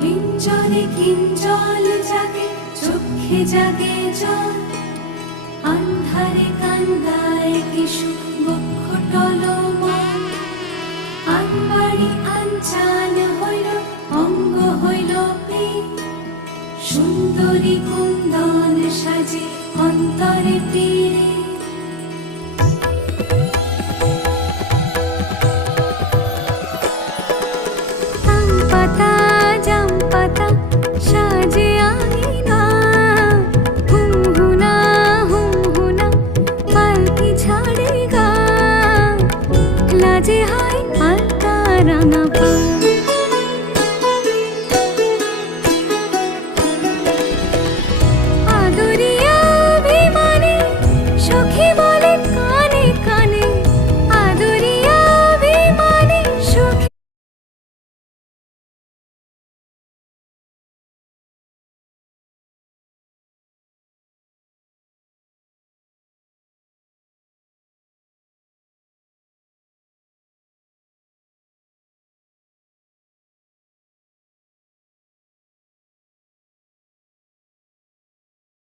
পিঞ্জরে কিঞ্জল জাগে, চোখে জাগে জল, আন্ধারে কান্দায় কিশু বক্ষ টলমল। আনবাড়ি আনচান হইল, অঙ্গ হইল পীত, সুন্দরী কুন্দন সাজে অন্তরে পীড়িত। আম পাতা জাম পাতা সাজে আঙিনা, হুমহুনা হুমহুনা পালকি ছাড়ে গা, লাজে হায় আলতা রাঙা পা।